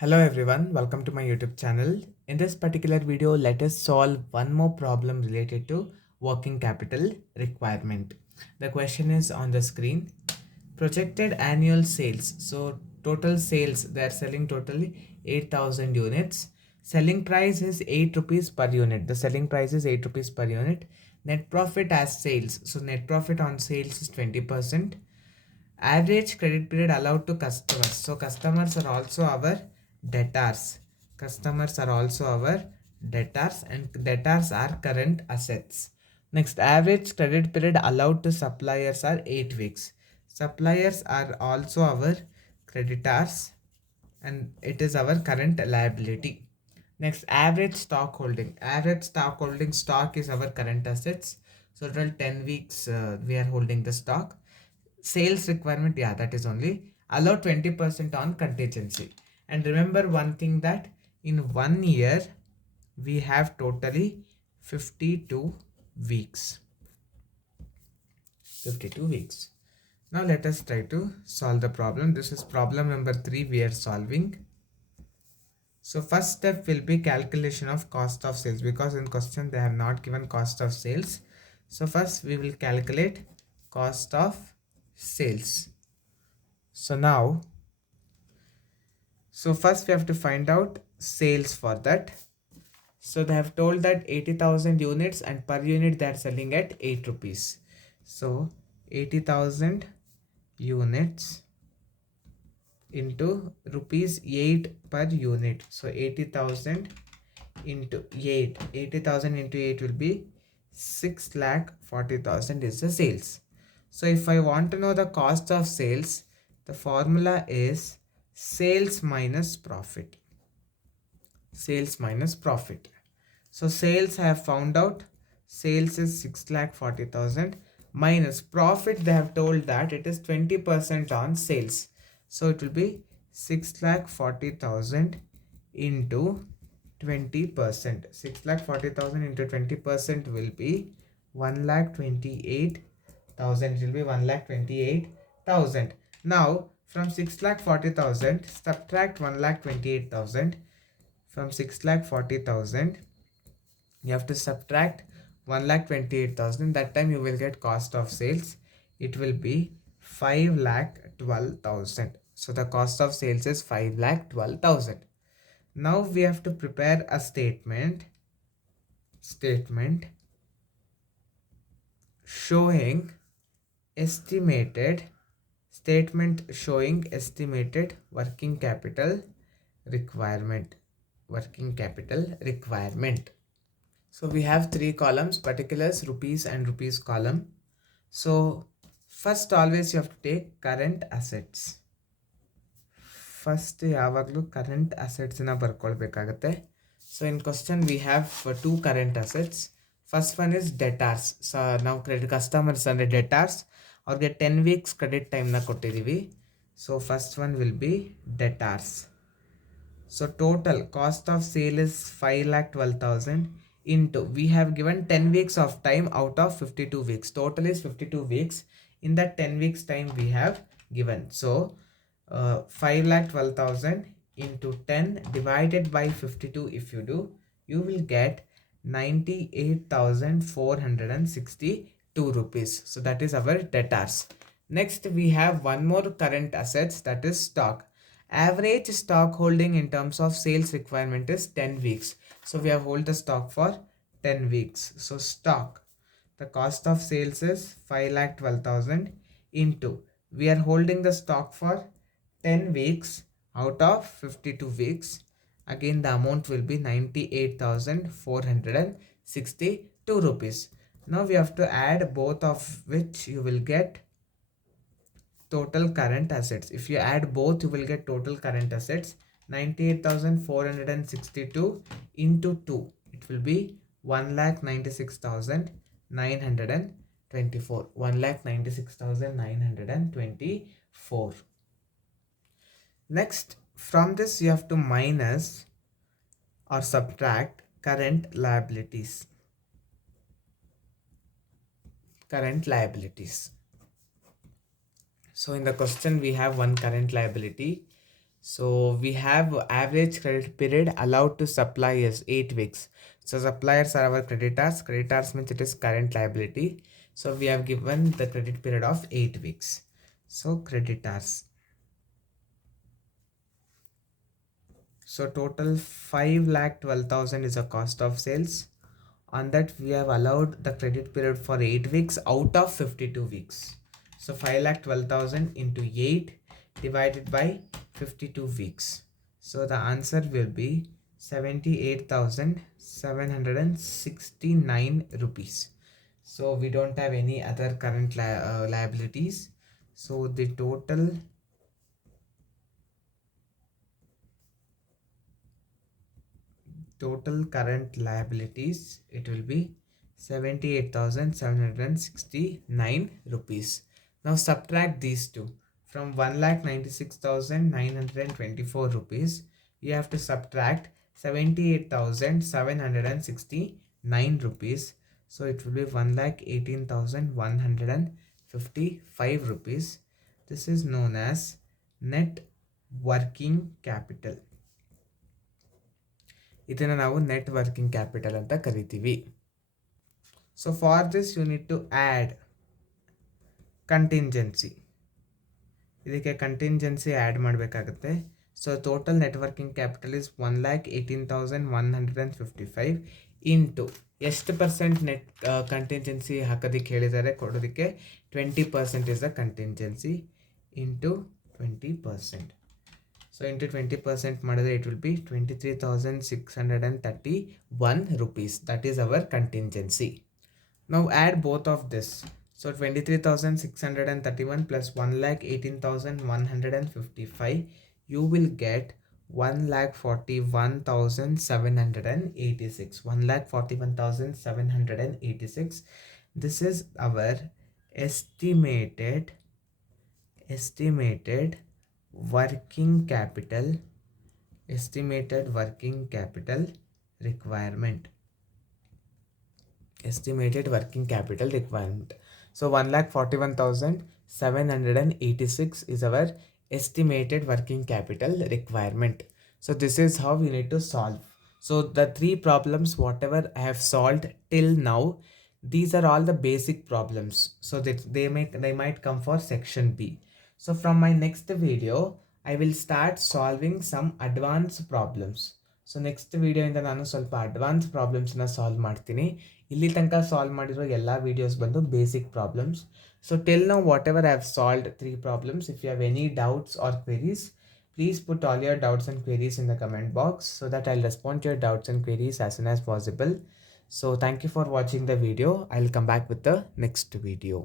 Hello everyone, welcome to my YouTube channel. In this particular video, let us solve one more problem related to working capital requirement. The question is on the screen. Projected annual sales. So total sales, they are selling totally 8,000 units. Selling price is 8 rupees per unit. The selling price is 8 rupees per unit. Net profit as sales. So net profit on sales is 20%. Average credit period allowed to customers. So customers are also our debtors. Customers are also our debtors and debtors are current assets. Next, average credit period allowed to suppliers are 8 weeks. Suppliers are also our creditors and it is our current liability. Next, average stock holding. Average stock holding, stock is our current assets. So total 10 weeks we are holding the stock. Sales requirement, yeah, that is only allow 20% on contingency. And remember one thing, that in 1 year we have totally 52 weeks. 52 weeks. Now let us try to solve the problem. This is problem number 3 we are solving. So first step will be calculation of cost of sales, because in question they have not given cost of sales. So first we will calculate cost of sales. So first we have to find out sales for that. So they have told that 80,000 units and per unit they are selling at 8 rupees. So 80,000 units into rupees 8 per unit. So 80,000 into 8. 80,000 into 8 will be 6,40,000 is the sales. So if I want to know the cost of sales, the formula is sales minus profit. Sales minus profit. So sales I have found out. Sales is 6,40,000 minus profit. They have told that it is 20% on sales. So it will be 6,40,000 into 20%. 6,40,000 into 20% will be 1,28,000. It will be 1,28,000. Now from 6,40,000 subtract 1,28,000. From 6,40,000 you have to subtract 1,28,000. That time you will get cost of sales. It will be 5,12,000. So the cost of sales is 5,12,000. Now we have to prepare a statement showing estimated working capital requirement. So we have 3 columns: particulars, rupees and rupees column. So first always you have to take current assets. First ಯಾವಾಗಲೂ current assets ನ ಬರ್ಕೊಳ್ಬೇಕಾಗುತ್ತೆ. So in question we have 2 current assets. First one is debtors. So now credit customers and debtors ಅವ್ರಿಗೆ 10 weeks credit time ನ ಕೊಟ್ಟಿದ್ದೀವಿ. So first one will be debtors. So total cost of sale is 5,12,000 into, we have given 10 weeks of time out of 52 weeks. Total is 52 weeks. In that 10 weeks time we have given. So 5,12,000 into 10 divided by 52 if you do, you will get 98,462 rupees. So that is our debtors. Next we have one more current assets, that is stock. Average stock holding in terms of sales requirement is 10 weeks. So we have hold the stock for 10 weeks. So stock, the cost of sales is 5,12,000 into, we are holding the stock for 10 weeks out of 52 weeks. Again the amount will be 98,462 rupees. Now we have to add both of which you will get total current assets. If you add both you will get total current assets. 98,462 into 2, it will be 1,96,924. 1,96,924. Next, from this you have to minus or subtract current liabilities. So in the question we have one current liability. So we have average credit period allowed to supply is 8 weeks. So suppliers are our creditors. Creditors means it is current liability. So we have given the credit period of 8 weeks. So creditors. So total 5,12,000 is a cost of sales. On that we have allowed the credit period for 8 weeks out of 52 weeks. So 5,12,000 into 8 divided by 52 weeks. So the answer will be 78,769 rupees. So we don't have any other current liabilities. So the total current liabilities, it will be 78,769 rupees. Now subtract these two. From 1,96,924 rupees, you have to subtract 78,769 rupees. So it will be 1,18,155 rupees. This is known as net working capital. ಇದನ್ನು ನಾವು net working capital ಅಂತ ಕರಿತೀವಿ. So for this you need to add contingency. ಇದಕ್ಕೆ contingency add ಮಾಡಬೇಕಾಗುತ್ತೆ. So total net working capital is 1,18,155 into ಎಷ್ಟು percent net contingency ಹಾಕೋದಕ್ಕೆ ಹೇಳಿದ್ದಾರೆ ಕೊಡೋದಕ್ಕೆ 20% is the contingency into 20%. So into 20% ಮಾಡಿದ್ರೆ it will be 23,631 rupees. That is our contingency. Now add both of this. So 23,631 plus 1,18,155. You will get 1,41,786. 1,41,786. This is our estimated working capital requirement. So 1,41,786 is our estimated working capital requirement. So this is how we need to solve. So the three problems whatever I have solved till now, these are all the basic problems. So that they might come for section B. So from my next video, I will start solving some advanced problems. So next video ಇಂದ ನಾನು ಸ್ವಲ್ಪ advance ಪ್ರಾಬ್ಲಮ್ಸ್ನ solve ಮಾಡ್ತೀನಿ. ಇಲ್ಲಿ ತನಕ solve ಮಾಡಿರೋ ಎಲ್ಲ videos ಬಂದು basic problems. So till now whatever I have solved 3 problems, if you have any doubts or queries, please put all your doubts and queries in the comment box so that I'll respond to your doubts and queries as soon as possible. So thank you for watching the video. I'll come back with the next video.